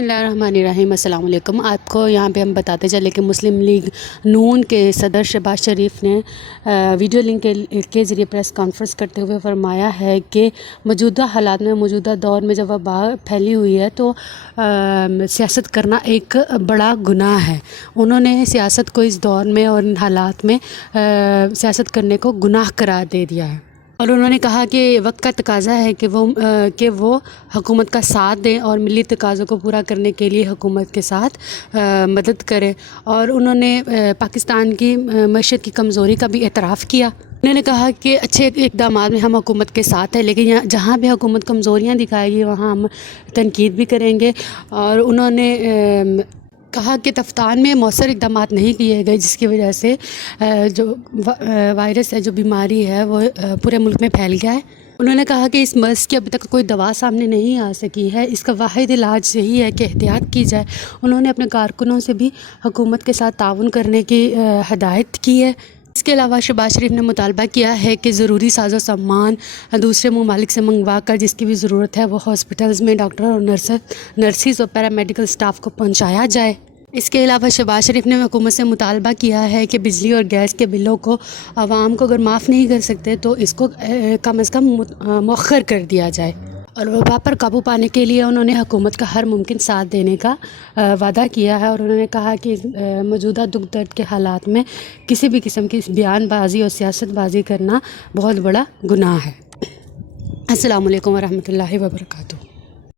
بسم اللہ الرحمن الرحیم۔ السلام علیکم۔ آپ کو یہاں پہ ہم بتاتے چلے کہ مسلم لیگ نون کے صدر شہباز شریف نے ویڈیو لنک کے ذریعے پریس کانفرنس کرتے ہوئے فرمایا ہے کہ موجودہ حالات میں، موجودہ دور میں جب وبا پھیلی ہوئی ہے تو سیاست کرنا ایک بڑا گناہ ہے۔ انہوں نے سیاست کو اس دور میں اور ان حالات میں سیاست کرنے کو گناہ قرار دے دیا ہے، اور انہوں نے کہا کہ وقت کا تقاضا ہے کہ وہ حکومت کا ساتھ دیں اور ملی تقاضوں کو پورا کرنے کے لیے حکومت کے ساتھ مدد کریں، اور انہوں نے پاکستان کی معیشت کی کمزوری کا بھی اعتراف کیا۔ انہوں نے کہا کہ اچھے اقدامات میں ہم حکومت کے ساتھ ہیں، لیکن جہاں بھی حکومت کمزوریاں دکھائے گی وہاں ہم تنقید بھی کریں گے، اور انہوں نے کہا کہ تفتان میں مؤثر اقدامات نہیں کیے گئے، جس کی وجہ سے جو وائرس ہے، جو بیماری ہے، وہ پورے ملک میں پھیل گیا ہے۔ انہوں نے کہا کہ اس مرض کی ابھی تک کوئی دوا سامنے نہیں آ سکی ہے، اس کا واحد علاج یہی ہے کہ احتیاط کی جائے۔ انہوں نے اپنے کارکنوں سے بھی حکومت کے ساتھ تعاون کرنے کی ہدایت کی ہے۔ اس کے علاوہ شہباز شریف نے مطالبہ کیا ہے کہ ضروری ساز و سامان دوسرے ممالک سے منگوا کر جس کی بھی ضرورت ہے وہ ہاسپٹلز میں ڈاکٹر اور نرسز اور پیرامیڈیکل سٹاف کو پہنچایا جائے۔ اس کے علاوہ شہباز شریف نے حکومت سے مطالبہ کیا ہے کہ بجلی اور گیس کے بلوں کو عوام کو اگر معاف نہیں کر سکتے تو اس کو کم از کم مؤخر کر دیا جائے، اور وبا پر قابو پانے کے لیے انہوں نے حکومت کا ہر ممکن ساتھ دینے کا وعدہ کیا ہے، اور انہوں نے کہا کہ موجودہ دکھ درد کے حالات میں کسی بھی قسم کی بیان بازی اور سیاست بازی کرنا بہت بڑا گناہ ہے۔ السلام علیکم ورحمۃ اللہ وبرکاتہ۔